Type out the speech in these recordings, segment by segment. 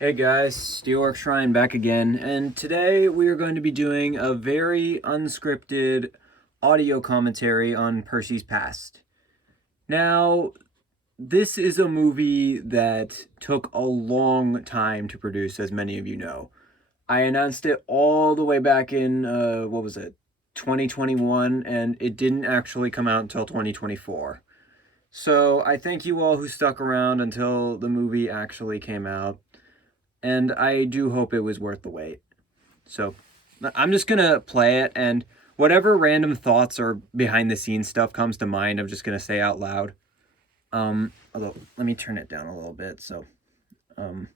Hey guys, Steelworks Shrine back again, and today we are going to be doing a very unscripted audio commentary on Percy's Past. Now, this is a movie that took a long time to produce, as many of you know. I announced it all the way back in, 2021, and it didn't actually come out until 2024. So I thank you all who stuck around until the movie actually came out, and I do hope it was worth the wait. So I'm just gonna play it, and whatever random thoughts or behind the scenes stuff comes to mind, I'm just gonna say out loud. Although let me turn it down a little bit so um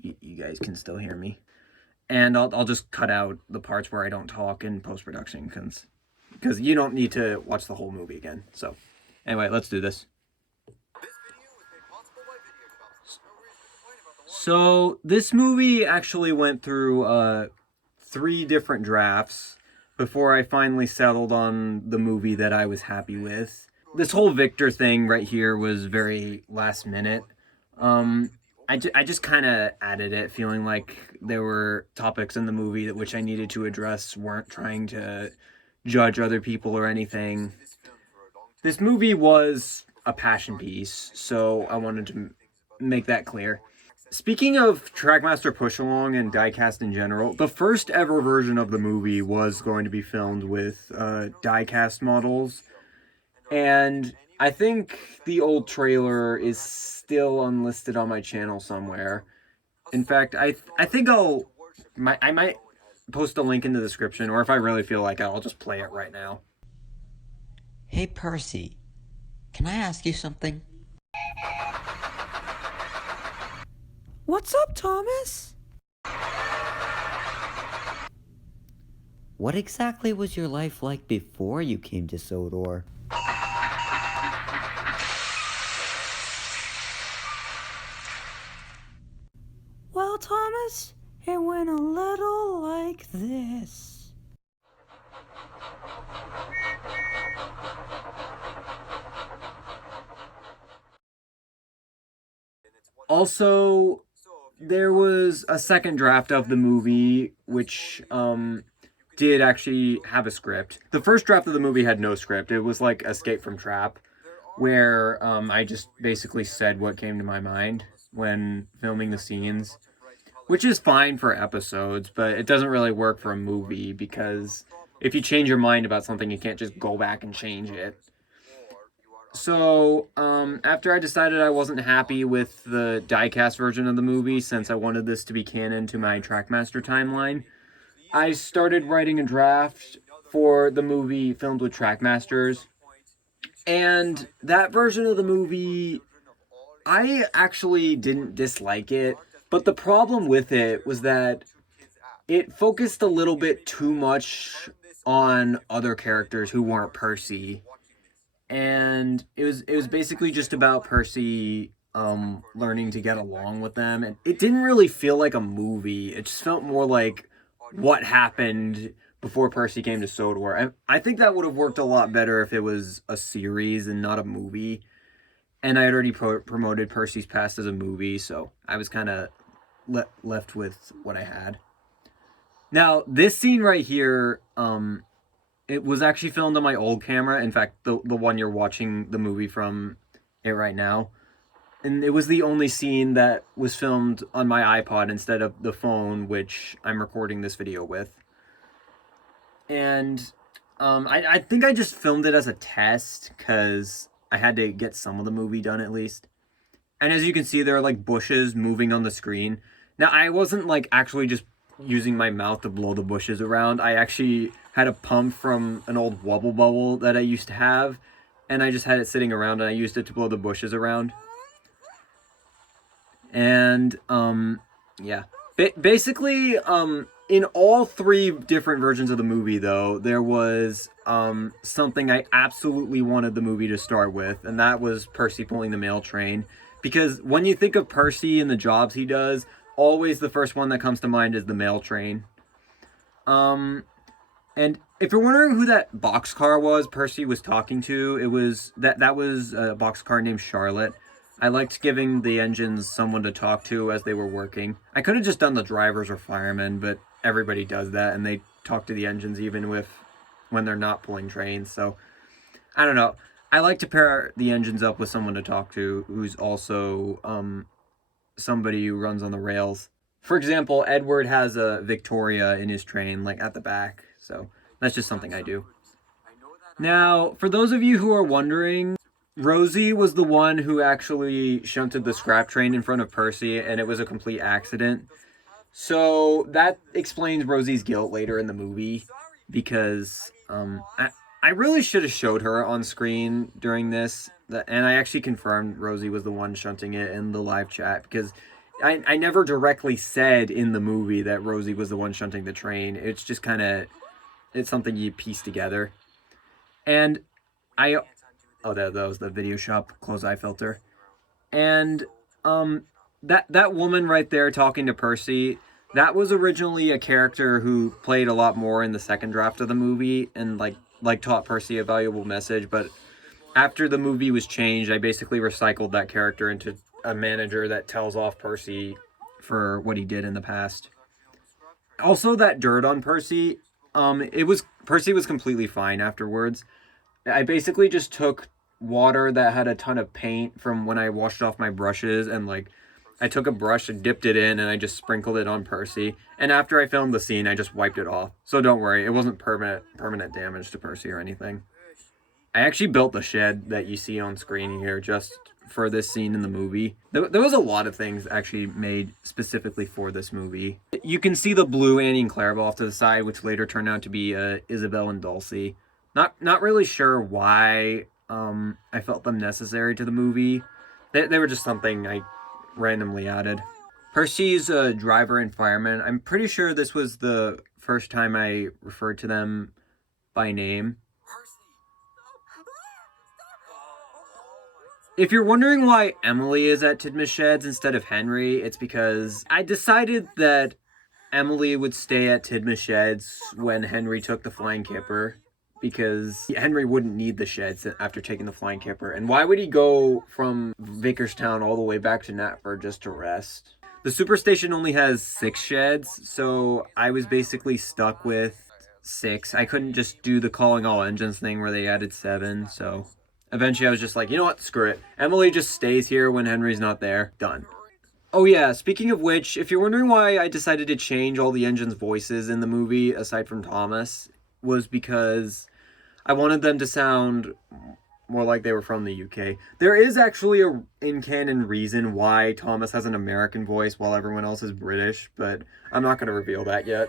you guys can still hear me, and I'll just cut out the parts where I don't talk in post production because you don't need to watch the whole movie again. So anyway, let's do this. So this movie actually went through three different drafts before I finally settled on the movie that I was happy with. This whole Victor thing right here was very last minute. I just kind of added it, feeling like there were topics in the movie that which I needed to address, weren't trying to judge other people or anything. This movie was a passion piece, so I wanted to make that clear. Speaking of Trackmaster Push Along and diecast in general, the first ever version of the movie was going to be filmed with diecast models, and I think the old trailer is still unlisted on my channel somewhere. In fact, I think I might post a link in the description, or if I really feel like it, I'll just play it right now. Hey Percy, can I ask you something? What's up, Thomas? What exactly was your life like before you came to Sodor? Well, Thomas, it went a little like this. Also, there was a second draft of the movie which did actually have a script. The first draft of the movie had no script. It was like Escape from Trap, where I just basically said what came to my mind when filming the scenes, which is fine for episodes, but it doesn't really work for a movie because if you change your mind about something, you can't just go back and change it. So, after I decided I wasn't happy with the diecast version of the movie, since I wanted this to be canon to my Trackmaster timeline, I started writing a draft for the movie filmed with Trackmasters. And that version of the movie, I actually didn't dislike it, but the problem with it was that it focused a little bit too much on other characters who weren't Percy, and it was basically just about Percy learning to get along with them, and it didn't really feel like a movie. It just felt more like what happened before Percy came to Sodor. I think that would have worked a lot better if it was a series and not a movie. And I had already promoted Percy's Past as a movie, so I was kind of left with what I had. Now, this scene right here, it was actually filmed on my old camera. In fact, the one you're watching the movie from it right now. And it was the only scene that was filmed on my iPod instead of the phone, which I'm recording this video with. And I think I just filmed it as a test because I had to get some of the movie done at least. And as you can see, there are like bushes moving on the screen. Now, I wasn't like actually just using my mouth to blow the bushes around. I actually had a pump from an old Wubble Bubble that I used to have, and I just had it sitting around and I used it to blow the bushes around. And yeah. Basically, in all three different versions of the movie, though, there was something I absolutely wanted the movie to start with, and that was Percy pulling the mail train. Because when you think of Percy and the jobs he does, always the first one that comes to mind is the mail train. And if you're wondering who that boxcar was Percy was talking to, it was that was a boxcar named Charlotte. I liked giving the engines someone to talk to as they were working. I could have just done the drivers or firemen, but everybody does that, and they talk to the engines even when they're not pulling trains. So I don't know. I like to pair the engines up with someone to talk to who's also somebody who runs on the rails. For example, Edward has a Victoria in his train, like at the back. So that's just something I do. Now, for those of you who are wondering, Rosie was the one who actually shunted the scrap train in front of Percy, and it was a complete accident. So that explains Rosie's guilt later in the movie, because I really should have showed her on screen during this, and I actually confirmed Rosie was the one shunting it in the live chat, because I never directly said in the movie that Rosie was the one shunting the train. It's just kind of, it's something you piece together. And I, oh, that was the video shop close eye filter. And that woman right there talking to Percy, that was originally a character who played a lot more in the second draft of the movie and like taught Percy a valuable message. But after the movie was changed, I basically recycled that character into a manager that tells off Percy for what he did in the past. Also, that dirt on Percy, Percy was completely fine afterwards. I basically just took water that had a ton of paint from when I washed off my brushes, and like I took a brush and dipped it in and I just sprinkled it on Percy. And after I filmed the scene, I just wiped it off. So don't worry, it wasn't permanent damage to Percy or anything. I actually built the shed that you see on screen here just for this scene in the movie. There was a lot of things actually made specifically for this movie. You can see the blue Annie and Clarabelle off to the side, which later turned out to be Isabel and Dulcie. Not really sure why I felt them necessary to the movie. They were just something I randomly added. Percy's a driver and fireman. I'm pretty sure this was the first time I referred to them by name. If you're wondering why Emily is at Tidmouth Sheds instead of Henry, it's because I decided that Emily would stay at Tidmouth Sheds when Henry took the Flying Kipper, because Henry wouldn't need the sheds after taking the Flying Kipper. And why would he go from Vicarstown all the way back to Knapford just to rest? The Superstation only has 6 sheds, so I was basically stuck with 6. I couldn't just do the calling all engines thing where they added 7, so eventually I was just like, you know what, screw it. Emily just stays here when Henry's not there. Done. Oh yeah, speaking of which, if you're wondering why I decided to change all the engines' voices in the movie, aside from Thomas, was because I wanted them to sound more like they were from the UK. There is actually a in-canon reason why Thomas has an American voice while everyone else is British, but I'm not going to reveal that yet.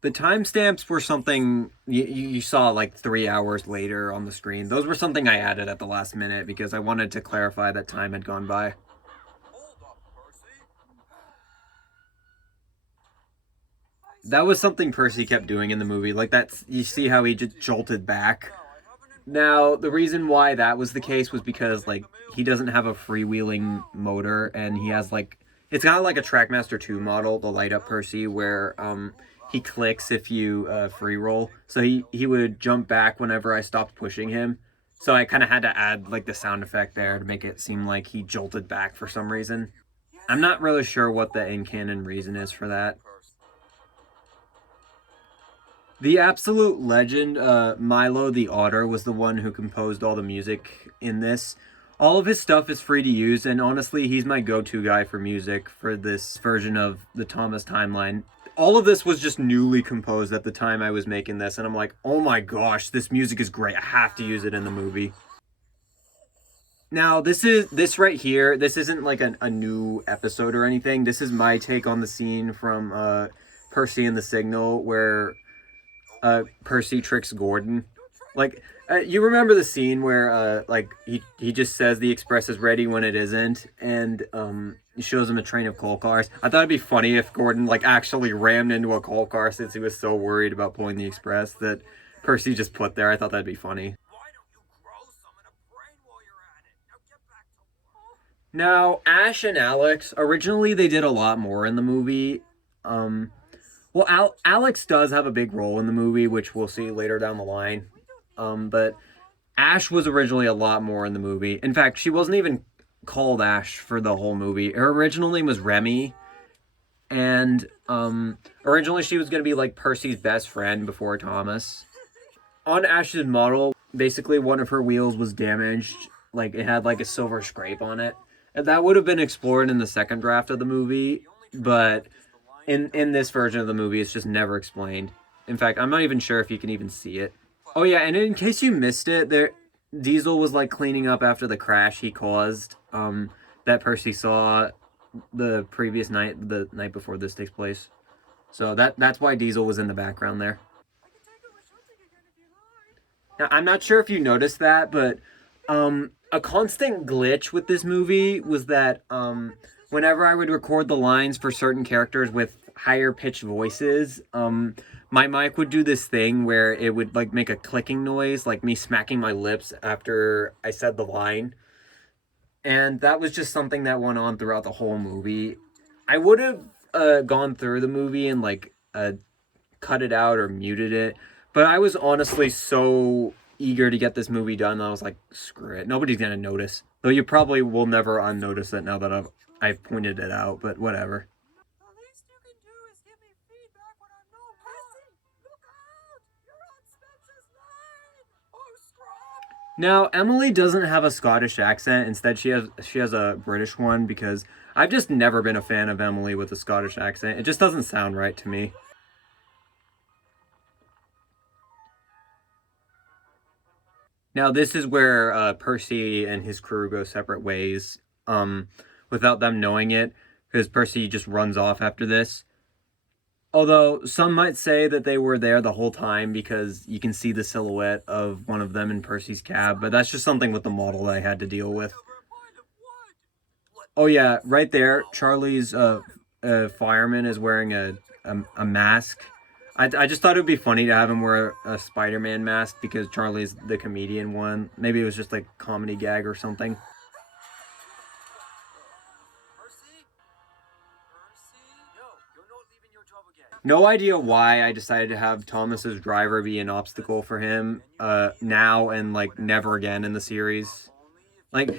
The timestamps were something you saw like 3 hours later on the screen. Those were something I added at the last minute because I wanted to clarify that time had gone by. That was something Percy kept doing in the movie. Like that's, you see how he just jolted back. Now, the reason why that was the case was because like he doesn't have a freewheeling motor, and he has like, it's kind of like a Trackmaster 2 model, the light up Percy, where he clicks if you free roll. So he would jump back whenever I stopped pushing him. So I kind of had to add like the sound effect there to make it seem like he jolted back for some reason. I'm not really sure what the in-canon reason is for that. The absolute legend, Milo the Otter, was the one who composed all the music in this. All of his stuff is free to use, and honestly, he's my go-to guy for music for this version of the Thomas timeline. All of this was just newly composed at the time I was making this, and I'm like, oh my gosh, this music is great. I have to use it in the movie. Now, this right here, this isn't like a new episode or anything. This is my take on the scene from Percy and the Signal, where Percy tricks Gordon. Like, you remember the scene where like he just says the express is ready when it isn't, and he shows him a train of coal cars. I thought it'd be funny if Gordon like actually rammed into a coal car since he was so worried about pulling the express that Percy just put there. I thought that'd be funny. Now, Ash and Alex, originally they did a lot more in the movie. Well, Alex does have a big role in the movie, which we'll see later down the line. But Ash was originally a lot more in the movie. In fact, she wasn't even called Ash for the whole movie. Her original name was Remy, and originally she was going to be like Percy's best friend before Thomas. On Ash's model, basically one of her wheels was damaged, like it had like a silver scrape on it. And that would have been explored in the second draft of the movie, but in this version of the movie it's just never explained. In fact, I'm not even sure if you can even see it. Oh yeah, and in case you missed it, there Diesel was like cleaning up after the crash he caused, that Percy saw the previous night, the night before this takes place. So that's why Diesel was in the background there. Now, I'm not sure if you noticed that, but a constant glitch with this movie was that whenever I would record the lines for certain characters with higher pitched voices, my mic would do this thing where it would like make a clicking noise, like me smacking my lips after I said the line. And that was just something that went on throughout the whole movie. I would have gone through the movie and like cut it out or muted it, but I was honestly so eager to get this movie done. I was like, screw it, nobody's gonna notice. Though you probably will never unnotice it now that I've pointed it out. But whatever. The least you can do is give me feedback when I'm no Percy, look out! You're on Spencer's line! Oh, scrub! Now Emily doesn't have a Scottish accent. Instead, she has a British one because I've just never been a fan of Emily with a Scottish accent. It just doesn't sound right to me. Now, this is where Percy and his crew go separate ways, without them knowing it, because Percy just runs off after this. Although, some might say that they were there the whole time because you can see the silhouette of one of them in Percy's cab, but that's just something with the model that I had to deal with. Oh yeah, right there, Charlie's fireman is wearing a mask. I just thought it would be funny to have him wear a Spider-Man mask because Charlie's the comedian one. Maybe it was just like a comedy gag or something. No idea why I decided to have Thomas's driver be an obstacle for him now and like never again in the series. Like,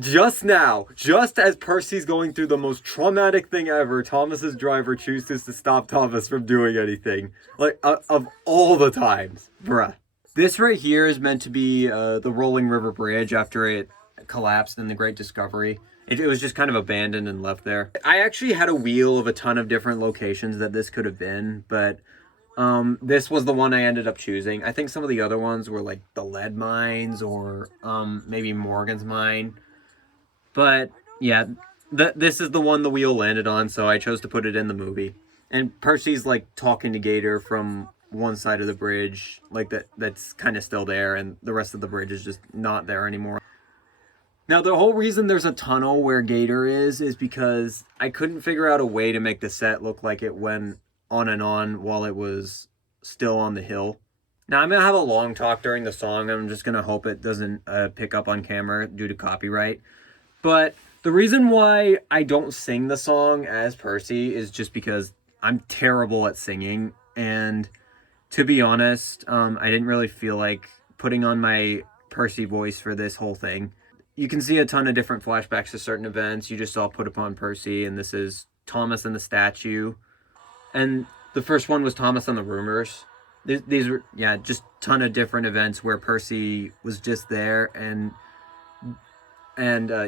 just now, just as Percy's going through the most traumatic thing ever, Thomas's driver chooses to stop Thomas from doing anything. Like, of all the times. Bruh. This right here is meant to be the Rolling River Bridge after it collapsed in the Great Discovery. It was just kind of abandoned and left there. I actually had a wheel of a ton of different locations that this could have been, but this was the one I ended up choosing. I think some of the other ones were like the lead mines or maybe Morgan's mine. But yeah, this is the one the wheel landed on, so I chose to put it in the movie. And Percy's like talking to Gator from one side of the bridge, like that's kind of still there, and the rest of the bridge is just not there anymore. Now, the whole reason there's a tunnel where Gator is because I couldn't figure out a way to make the set look like it went on and on while it was still on the hill. Now, I'm going to have a long talk during the song. I'm just going to hope it doesn't pick up on camera due to copyright. But the reason why I don't sing the song as Percy is just because I'm terrible at singing. And to be honest, I didn't really feel like putting on my Percy voice for this whole thing. You can see a ton of different flashbacks to certain events. You just saw Put Upon Percy, and this is Thomas and the statue. And the first one was Thomas and the Rumors. These were, yeah, just ton of different events where Percy was just there. And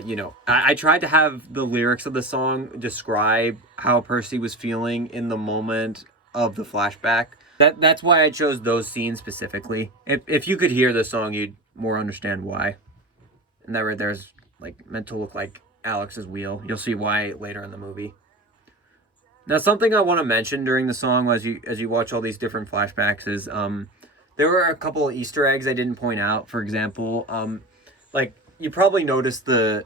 you know, I tried to have the lyrics of the song describe how Percy was feeling in the moment of the flashback. That's why I chose those scenes specifically. If you could hear the song, you'd more understand why. And that right there is like meant to look like Alex's wheel. You'll see why later in the movie. Now, something I want to mention during the song as you watch all these different flashbacks is there were a couple of Easter eggs I didn't point out. For example, like you probably noticed the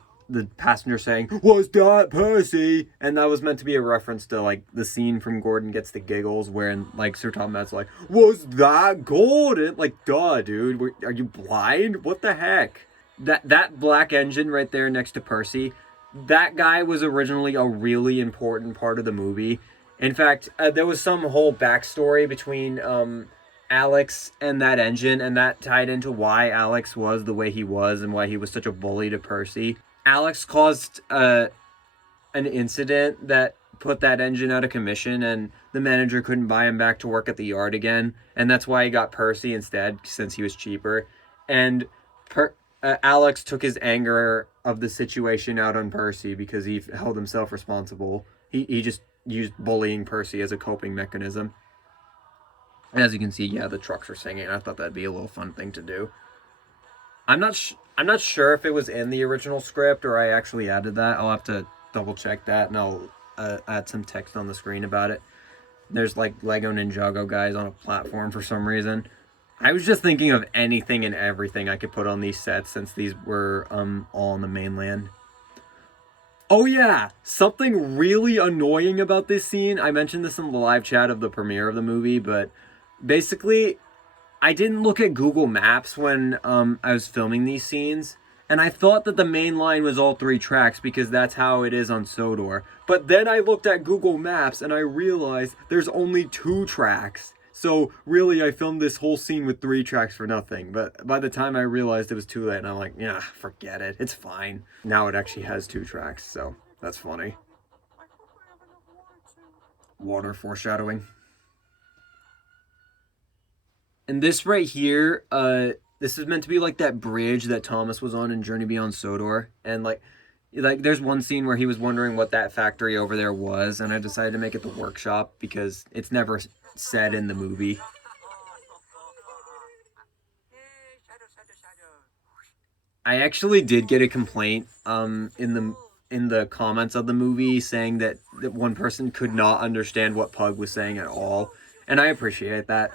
passenger saying, "Was that Percy?" And that was meant to be a reference to like the scene from Gordon Gets the Giggles, where like Sir Thomas like, "Was that Gordon?" Like, duh, dude, are you blind? What the heck? That black engine right there next to Percy, that guy was originally a really important part of the movie. In fact, there was some whole backstory between Alex and that engine, and that tied into why Alex was the way he was and why he was such a bully to Percy. Alex caused an incident that put that engine out of commission, and the manager couldn't buy him back to work at the yard again, and that's why he got Percy instead, since he was cheaper. And Alex took his anger of the situation out on Percy because he held himself responsible. He just used bullying Percy as a coping mechanism. And as you can see, yeah, the trucks are singing. I thought that'd be a little fun thing to do. I'm not sure if it was in the original script or I actually added that. I'll have to double check that, and I'll add some text on the screen about it. There's like Lego Ninjago guys on a platform for some reason. I was just thinking of anything and everything I could put on these sets since these were all on the mainland. Oh yeah, something really annoying about this scene. I mentioned this in the live chat of the premiere of the movie, but basically I didn't look at Google Maps when I was filming these scenes, and I thought that the main line was all 3 tracks because that's how it is on Sodor. But then I looked at Google Maps and I realized there's only 2 tracks. So really, I filmed this whole scene with 3 tracks for nothing. But by the time I realized it was too late, and I'm like, yeah, forget it. It's fine. Now it actually has 2 tracks, so that's funny. I hope I have enough water to. Water foreshadowing. And this right here, this is meant to be like that bridge that Thomas was on in Journey Beyond Sodor. And like there's one scene where he was wondering what that factory over there was, and I decided to make it the workshop because it's never said in the movie. I actually did get a complaint in the comments of the movie saying that one person could not understand what Pug was saying at all, and I appreciate that.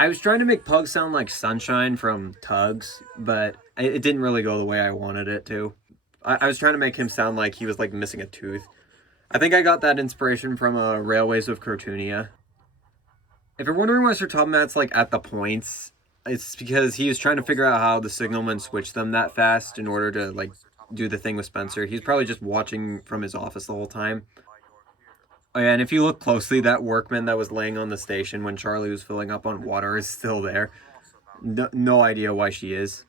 I was trying to make Pug sound like Sunshine from Tugs, but it didn't really go the way I wanted it to. I was trying to make him sound like he was like missing a tooth. I think I got that inspiration from Railways of Cartoonia. If you're wondering why Sir Topham like at the points, it's because he was trying to figure out how the signalman switched them that fast in order to like do the thing with Spencer. He's probably just watching from his office the whole time. Oh yeah, and if you look closely, that workman that was laying on the station when Charlie was filling up on water is still there. No idea why she is.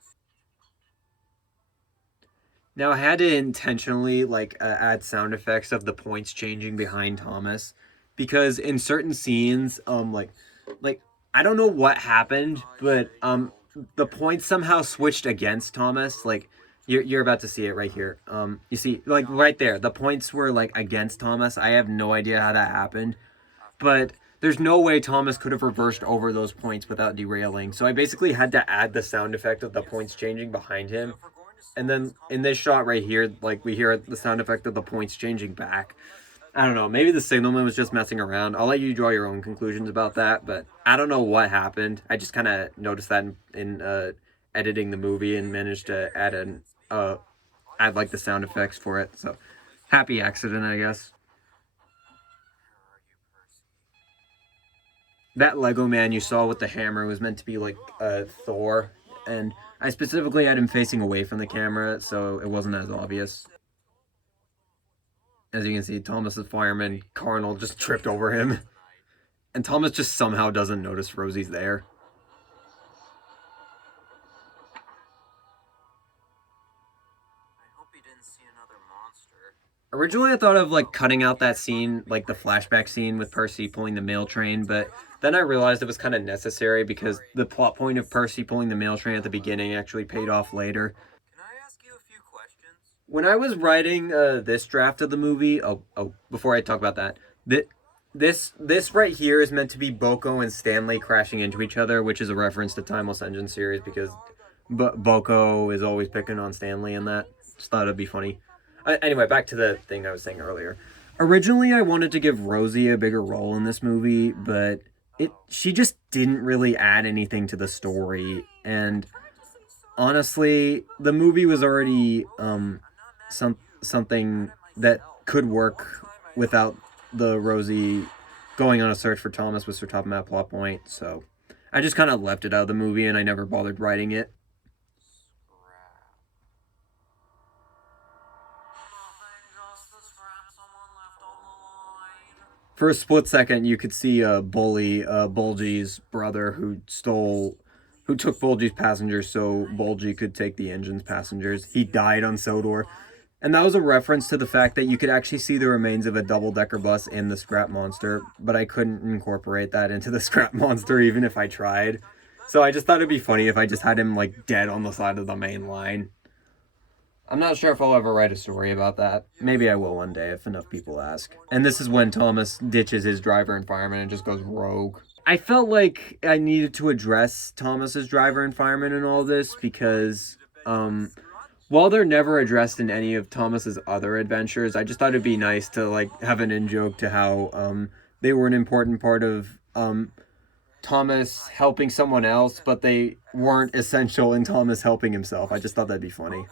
Now I had to intentionally like add sound effects of the points changing behind Thomas because in certain scenes, like I don't know what happened, but the points somehow switched against Thomas. Like you're about to see it right here. You see, like right there, the points were like against Thomas. I have no idea how that happened, but there's no way Thomas could have reversed over those points without derailing. So I basically had to add the sound effect of the points changing behind him. And then in this shot right here, like we hear the sound effect of the points changing back. I don't know. Maybe the signalman was just messing around. I'll let you draw your own conclusions about that, but I don't know what happened. I just kind of noticed that in editing the movie and managed to add like the sound effects for it. So happy accident, I guess. That Lego man you saw with the hammer was meant to be like Thor, and I specifically had him facing away from the camera so it wasn't as obvious. As you can see, Thomas's fireman, Carnal, just tripped over him. And Thomas just somehow doesn't notice Rosie's there. I hope he didn't see another monster. Originally, I thought of like cutting out that scene, like the flashback scene with Percy pulling the mail train, but then I realized it was kind of necessary because the plot point of Percy pulling the mail train at the beginning actually paid off later. Can I ask you a few questions? When I was writing this draft of the movie, before I talk about that, this right here is meant to be Boko and Stanley crashing into each other, which is a reference to Timeless Engine series because Boko is always picking on Stanley in that. Just thought it'd be funny. Anyway, back to the thing I was saying earlier. Originally, I wanted to give Rosie a bigger role in this movie, but she just didn't really add anything to the story. And honestly, the movie was already something that could work without the Rosie going on a search for Thomas with Sir Topham plot point. So I just kind of left it out of the movie, and I never bothered writing it. For a split second, you could see Bully, Bulgy's brother, who took Bulgy's passengers so Bulgy could take the engine's passengers. He died on Sodor. And that was a reference to the fact that you could actually see the remains of a double-decker bus in the Scrap Monster, but I couldn't incorporate that into the Scrap Monster even if I tried. So I just thought it'd be funny if I just had him, like, dead on the side of the main line. I'm not sure if I'll ever write a story about that. Maybe I will one day if enough people ask. And this is when Thomas ditches his driver and fireman and just goes rogue. I felt like I needed to address Thomas's driver and fireman in all this because, while they're never addressed in any of Thomas's other adventures, I just thought it'd be nice to, like, have an in-joke to how, they were an important part of, Thomas helping someone else, but they weren't essential in Thomas helping himself. I just thought that'd be funny.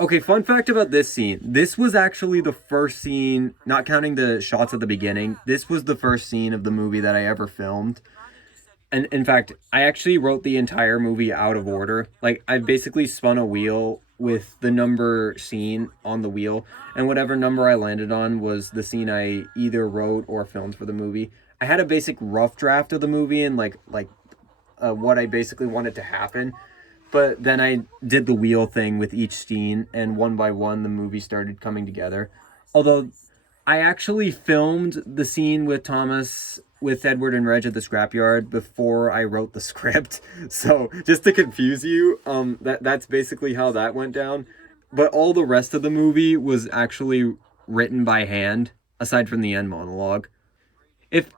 Okay, fun fact about this scene. This was actually the first scene, not counting the shots at the beginning, this was the first scene of the movie that I ever filmed. And in fact, I actually wrote the entire movie out of order. Like, I basically spun a wheel with the number scene on the wheel, and whatever number I landed on was the scene I either wrote or filmed for the movie. I had a basic rough draft of the movie and what I basically wanted to happen. But then I did the wheel thing with each scene, and one by one, the movie started coming together. Although, I actually filmed the scene with Thomas, with Edward and Reg at the scrapyard before I wrote the script. So, just to confuse you, that's basically how that went down. But all the rest of the movie was actually written by hand, aside from the end monologue. If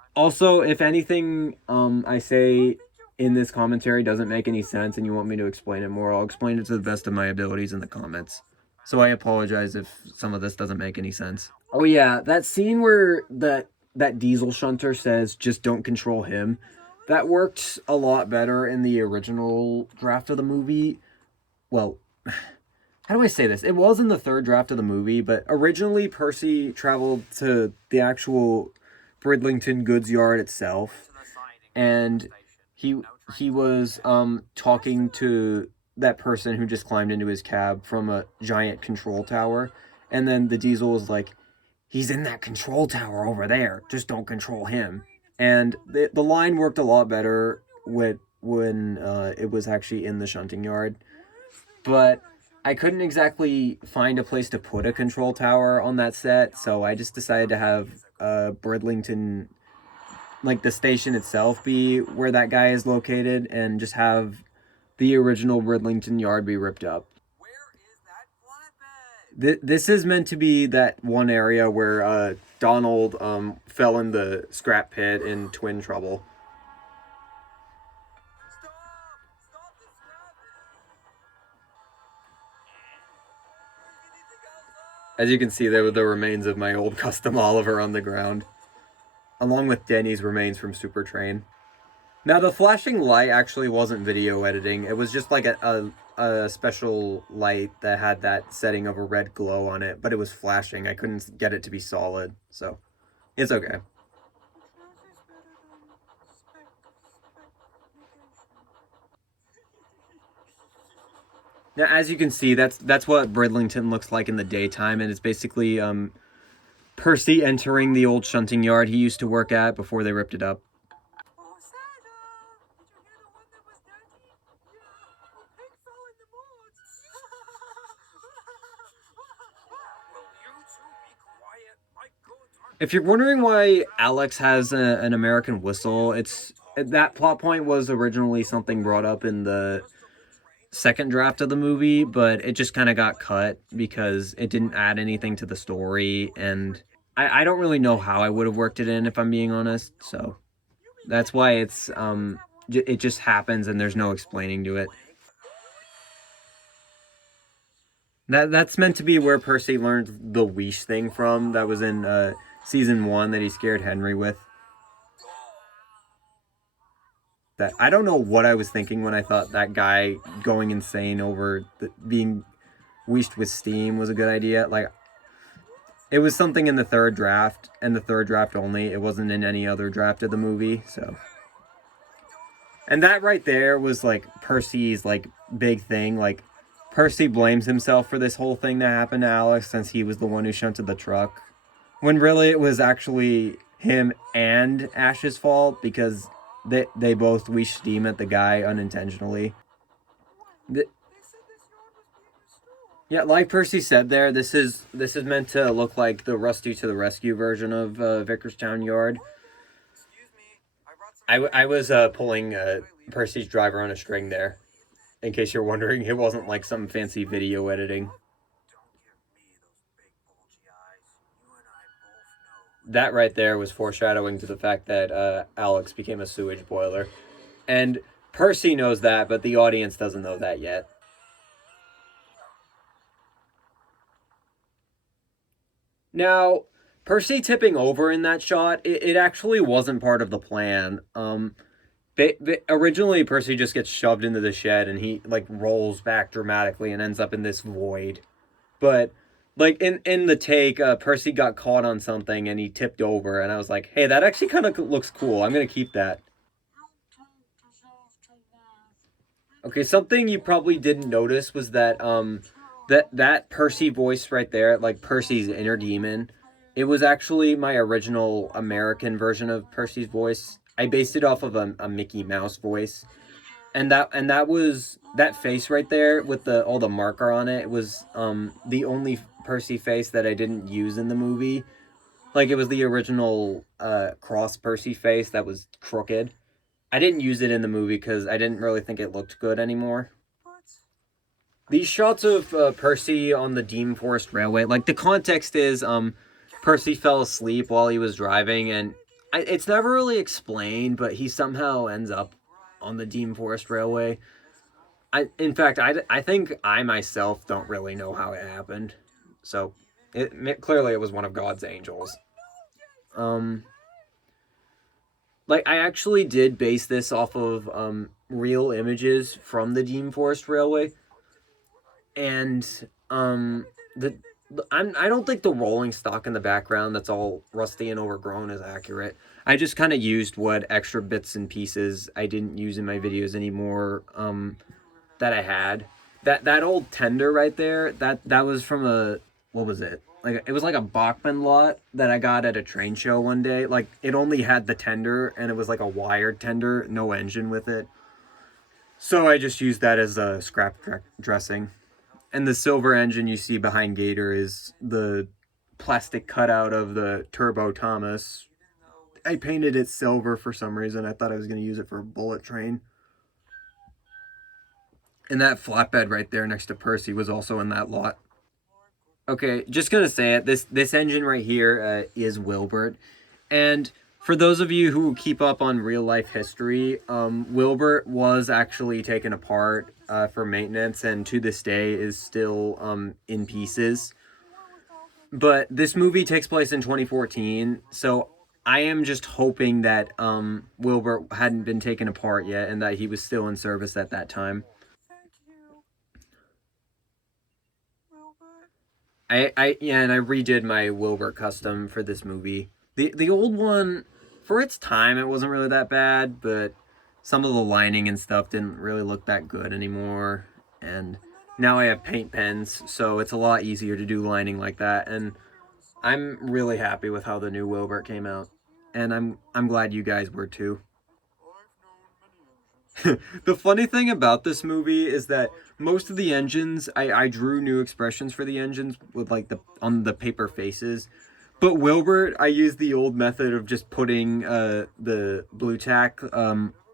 anything, I say in this commentary doesn't make any sense and you want me to explain it more, I'll explain it to the best of my abilities in the comments. So I apologize if some of this doesn't make any sense. Oh yeah, that scene where that diesel shunter says, just don't control him, that worked a lot better in the original draft of the movie. Well, how do I say this? It was in the third draft of the movie, but originally Percy traveled to the actual Bridlington goods yard itself, and he was talking to that person who just climbed into his cab from a giant control tower, and then the diesel was like, he's in that control tower over there, just don't control him. And the line worked a lot better when it was actually in the shunting yard, but I couldn't exactly find a place to put a control tower on that set, so I just decided to have Bridlington, like the station itself, be where that guy is located, and just have the original Bridlington yard be ripped up. This is meant to be that one area where Donald fell in the scrap pit in Twin Trouble. As you can see, there were the remains of my old custom Oliver on the ground, along with Denny's remains from Super Train. Now, the flashing light actually wasn't video editing. It was just like a special light that had that setting of a red glow on it, but it was flashing. I couldn't get it to be solid, so it's okay. Now, as you can see, that's what Bridlington looks like in the daytime, and it's basically Percy entering the old shunting yard he used to work at before they ripped it up. If you're wondering why Alex has an American whistle, that plot point was originally something brought up in the second draft of the movie, but it just kind of got cut because it didn't add anything to the story, and I don't really know how I would have worked it in, if I'm being honest, so that's why it just happens and there's no explaining to it. That's meant to be where Percy learned the Weesh thing from. That was in season 1 that he scared Henry with. That I don't know what I was thinking when I thought that guy going insane over being weeshed with steam was a good idea. Like, it was something in the third draft, and the third draft only. It wasn't in any other draft of the movie, so. And that right there was, like, Percy's, like, big thing. Like, Percy blames himself for this whole thing that happened to Alex since he was the one who shunted the truck. when really it was actually him and Ash's fault because they both leashed steam at the guy unintentionally. Wait, The, they said this yard was being restored. yeah, like Percy said there, this is meant to look like the Rusty to the Rescue version of Vickerstown Yard. Excuse me, I brought some. I was pulling Percy's driver on a string there, in case you're wondering. It wasn't like some fancy video editing. Don't give me those big bulgy eyes. You and I both know. That right there was foreshadowing to the fact that Alex became a sewage boiler. And Percy knows that, but the audience doesn't know that yet. Now, Percy tipping over in that shot, it actually wasn't part of the plan. Originally, Percy just gets shoved into the shed and he, like, rolls back dramatically and ends up in this void. But, like, in the take, Percy got caught on something and he tipped over, and I was like, hey, that actually kind of looks cool. I'm going to keep that. Okay, something you probably didn't notice was that that Percy voice right there, like Percy's inner demon, it was actually my original American version of Percy's voice. I based it off of a Mickey Mouse voice. And that was that face right there with all the marker on it. It was the only Percy face that I didn't use in the movie. Like, it was the original cross Percy face that was crooked. I didn't use it in the movie because I didn't really think it looked good anymore. These shots of Percy on the Dean Forest Railway, like, the context is Percy fell asleep while he was driving, and it's never really explained, but he somehow ends up on the Dean Forest Railway. In fact, I think I myself don't really know how it happened. So, clearly it was one of God's angels. Like, I actually did base this off of real images from the Dean Forest Railway. And I don't think the rolling stock in the background that's all rusty and overgrown is accurate. I just kind of used what extra bits and pieces I didn't use in my videos anymore that I had. That old tender right there, that was from what was it? Like, it was like a Bachman lot that I got at a train show one day. Like, it only had the tender, and it was like a wired tender, no engine with it. So I just used that as a scrap dressing. And the silver engine you see behind Gator is the plastic cutout of the Turbo Thomas. I painted it silver for some reason. I thought I was going to use it for a bullet train. And that flatbed right there next to Percy was also in that lot. Okay, just gonna say it. This engine right here is Wilbert, and for those of you who keep up on real life history, Wilbert was actually taken apart for maintenance, and to this day is still in pieces. But this movie takes place in 2014, so I am just hoping that Wilbert hadn't been taken apart yet, and that he was still in service at that time. Thank you, Wilbert. And I redid my Wilbert custom for this movie. The old one, for its time, it wasn't really that bad, but some of the lining and stuff didn't really look that good anymore. And now I have paint pens, so it's a lot easier to do lining like that. And I'm really happy with how the new Wilbert came out, and I'm glad you guys were too. The funny thing about this movie is that most of the engines, I drew new expressions for the engines with like on the paper faces. But Wilbert, I used the old method of just putting the blue tack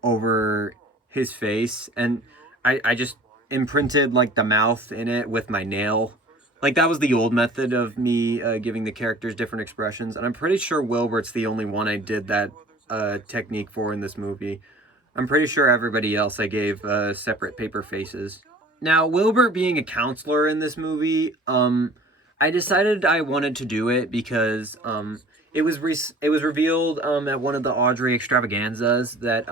over his face, and I just imprinted like the mouth in it with my nail. Like, that was the old method of me giving the characters different expressions, and I'm pretty sure Wilbert's the only one I did that technique for in this movie. I'm pretty sure everybody else I gave separate paper faces. Now, Wilbert being a counselor in this movie, I decided I wanted to do it because it was revealed at one of the Audrey extravaganzas that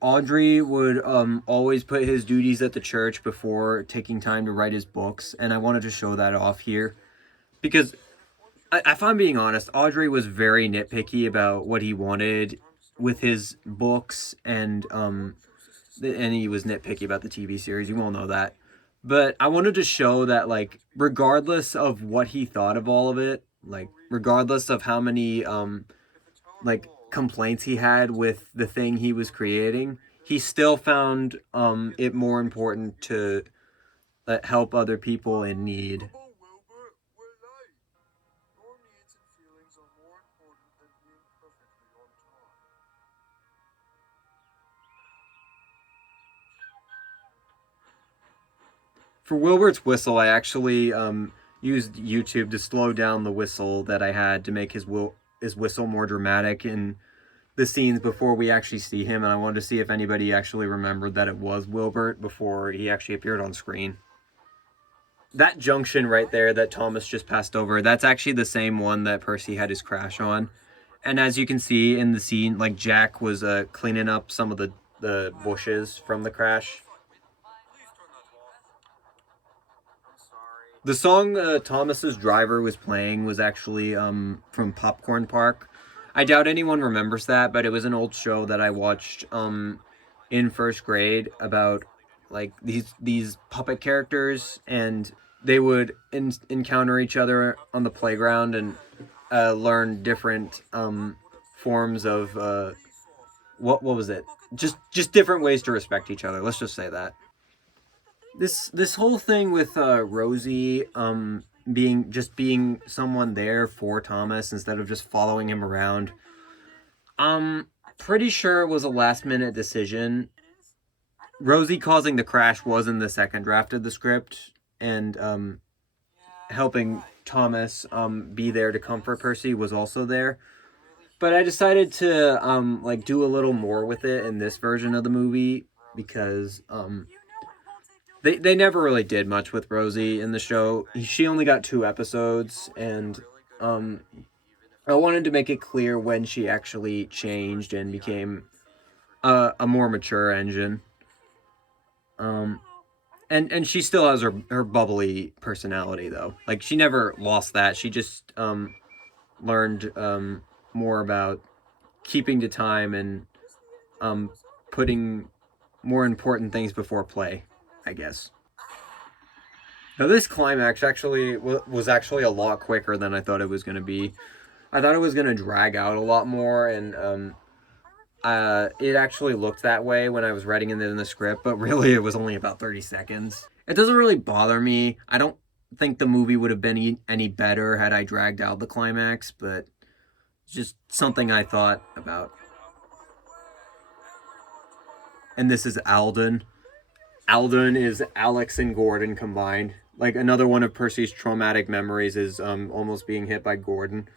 Audrey would always put his duties at the church before taking time to write his books, and I wanted to show that off here because, if I'm being honest, Audrey was very nitpicky about what he wanted with his books, and he was nitpicky about the TV series. You all know that. But I wanted to show that, like, regardless of what he thought of all of it, Like, regardless of how many like complaints he had with the thing he was creating, he still found it more important to help other people in need. Oh, Wilbur, we're late. Your needs and feelings are more important than being perfectly on time. For Wilbert's whistle, I actually used YouTube to slow down the whistle that I had to make his whistle more dramatic in the scenes before we actually see him, and I wanted to see if anybody actually remembered that it was Wilbert before he actually appeared on screen. That junction right there that Thomas just passed over, that's actually the same one that Percy had his crash on. And as you can see in the scene, like Jack was cleaning up some of the bushes from the crash. Please turn that off. I'm sorry. The song Thomas's driver was playing was actually from Popcorn Park. I doubt anyone remembers that, but it was an old show that I watched in first grade about like these puppet characters, and they would encounter each other on the playground and learn different forms of what was it? Just different ways to respect each other. Let's just say that. This whole thing with Rosie being someone there for Thomas instead of just following him around. Pretty sure it was a last minute decision. Rosie causing the crash was in the second draft of the script, and helping Thomas be there to comfort Percy was also there. But I decided to like do a little more with it in this version of the movie because they never really did much with Rosie in the show. She only got 2 episodes, and I wanted to make it clear when she actually changed and became a more mature engine. And she still has her bubbly personality though. Like she never lost that. She just learned more about keeping to time and putting more important things before play, I guess. Now this climax actually was actually a lot quicker than I thought it was going to be. I thought it was going to drag out a lot more, and it actually looked that way when I was writing it in the script, but really it was only about 30 seconds. It doesn't really bother me. I don't think the movie would have been any better had I dragged out the climax, but it's just something I thought about. And this is Alden. Alden is Alex and Gordon combined. Like another one of Percy's traumatic memories is almost being hit by Gordon.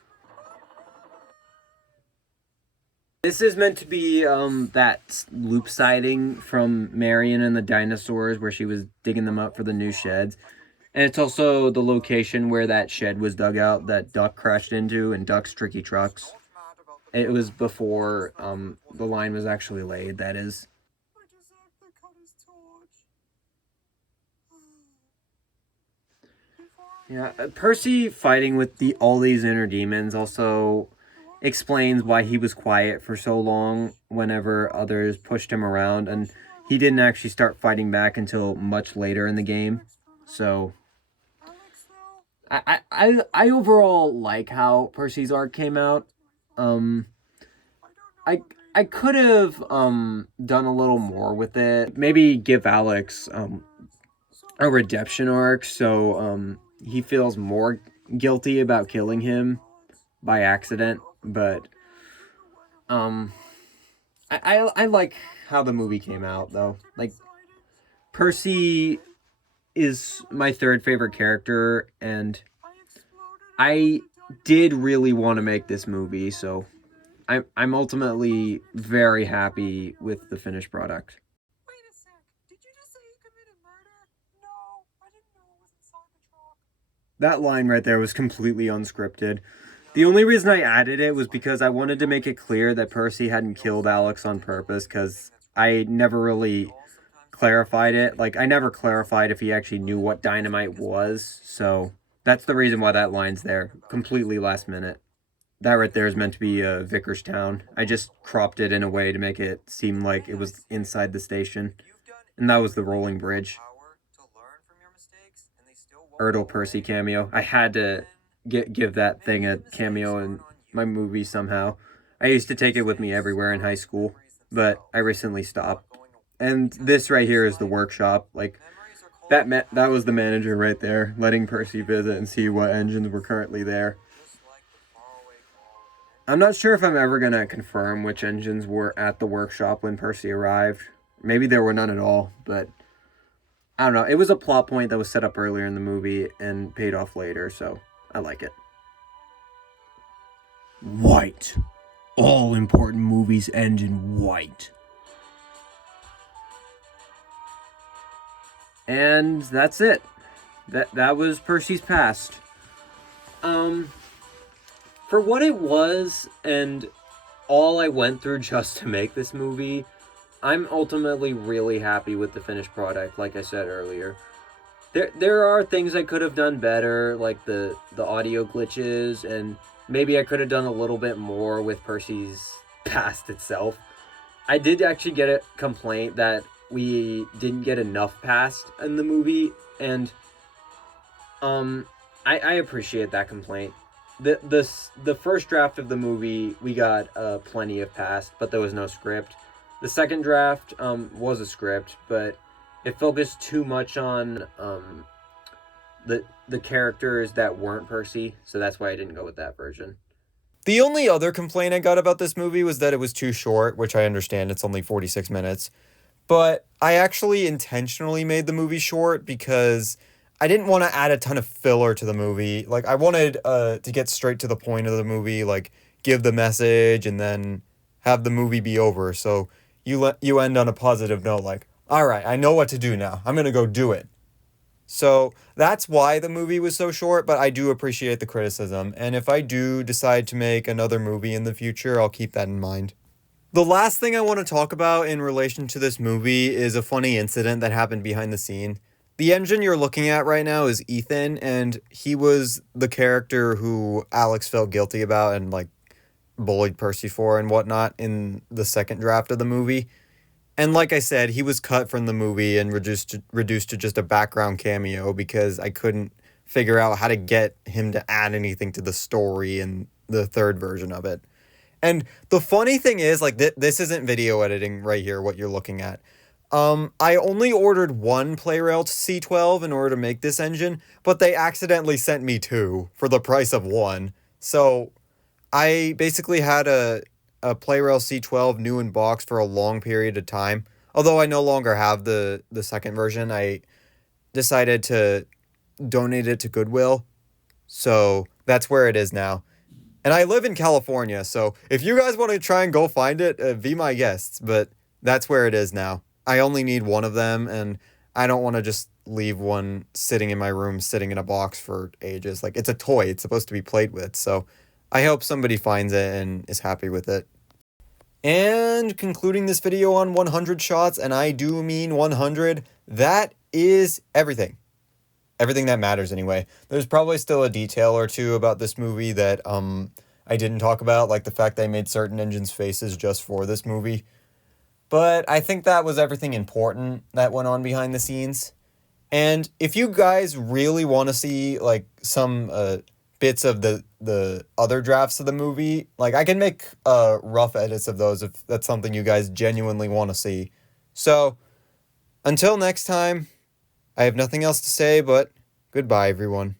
This is meant to be that loop siding from Marion and the Dinosaurs where she was digging them up for the new sheds. And it's also the location where that shed was dug out that Duck crashed into in Duck's Tricky Trucks. It was before the line was actually laid, that is. Yeah, Percy fighting with all these inner demons also explains why he was quiet for so long whenever others pushed him around, and he didn't actually start fighting back until much later in the game. So I overall like how Percy's arc came out. I could have done a little more with it. Maybe give Alex a redemption arc so he feels more guilty about killing him by accident, but I like how the movie came out though. Like Percy is my 3rd favorite character, and I did really want to make this movie, so I'm ultimately very happy with the finished product. Wait a sec. Did you just say he committed murder? No, I didn't know it was inside the truck. That line right there was completely unscripted. The only reason I added it was because I wanted to make it clear that Percy hadn't killed Alex on purpose, because I never really clarified it. Like, I never clarified if he actually knew what dynamite was, so that's the reason why that line's there. Completely last minute. That right there is meant to be Vickerstown. I just cropped it in a way to make it seem like it was inside the station. And that was the rolling bridge. Ertl Percy cameo. I had to give that thing a cameo in my movie somehow. I used to take it with me everywhere in high school, but I recently stopped. And this right here is the workshop. Like that was the manager right there, letting Percy visit and see what engines were currently there. I'm not sure if I'm ever gonna confirm which engines were at the workshop when Percy arrived. Maybe there were none at all, but I don't know. It was a plot point that was set up earlier in the movie and paid off later, so I like it. White. All important movies end in white. And that's it. That was Percy's Past. For what it was and all I went through just to make this movie, I'm ultimately really happy with the finished product, like I said earlier. There are things I could have done better, like the audio glitches, and maybe I could have done a little bit more with Percy's past itself. I did actually get a complaint that we didn't get enough past in the movie, and I appreciate that complaint. The first draft of the movie, we got plenty of past, but there was no script. The second draft was a script, but it focused too much on the characters that weren't Percy, so that's why I didn't go with that version. The only other complaint I got about this movie was that it was too short, which I understand, it's only 46 minutes. But I actually intentionally made the movie short because I didn't want to add a ton of filler to the movie. Like, I wanted to get straight to the point of the movie, like, give the message and then have the movie be over. So you end on a positive note, like, all right, I know what to do now. I'm going to go do it. So that's why the movie was so short, but I do appreciate the criticism. And if I do decide to make another movie in the future, I'll keep that in mind. The last thing I want to talk about in relation to this movie is a funny incident that happened behind the scene. The engine you're looking at right now is Ethan, and he was the character who Alex felt guilty about and, like, bullied Percy for and whatnot in the second draft of the movie. And like I said, he was cut from the movie and reduced to just a background cameo because I couldn't figure out how to get him to add anything to the story in the third version of it. And the funny thing is, like, this isn't video editing right here, what you're looking at. I only ordered one Play-Rail C12 in order to make this engine, but they accidentally sent me two for the price of one. So I basically had a Play-Rail C12 new in box for a long period of time. Although I no longer have the second version, I decided to donate it to Goodwill. So that's where it is now. And I live in California, so if you guys want to try and go find it, be my guests. But that's where it is now. I only need one of them, and I don't want to just leave one sitting in my room, sitting in a box for ages. Like, it's a toy. It's supposed to be played with. So I hope somebody finds it and is happy with it. And concluding this video on 100 shots, and I do mean 100, that is everything. Everything that matters anyway. There's probably still a detail or two about this movie that I didn't talk about, like the fact they made certain engines' faces just for this movie. But I think that was everything important that went on behind the scenes. And if you guys really want to see, like, some bits of the other drafts of the movie, like, I can make rough edits of those if that's something you guys genuinely want to see. So, until next time, I have nothing else to say, but goodbye, everyone.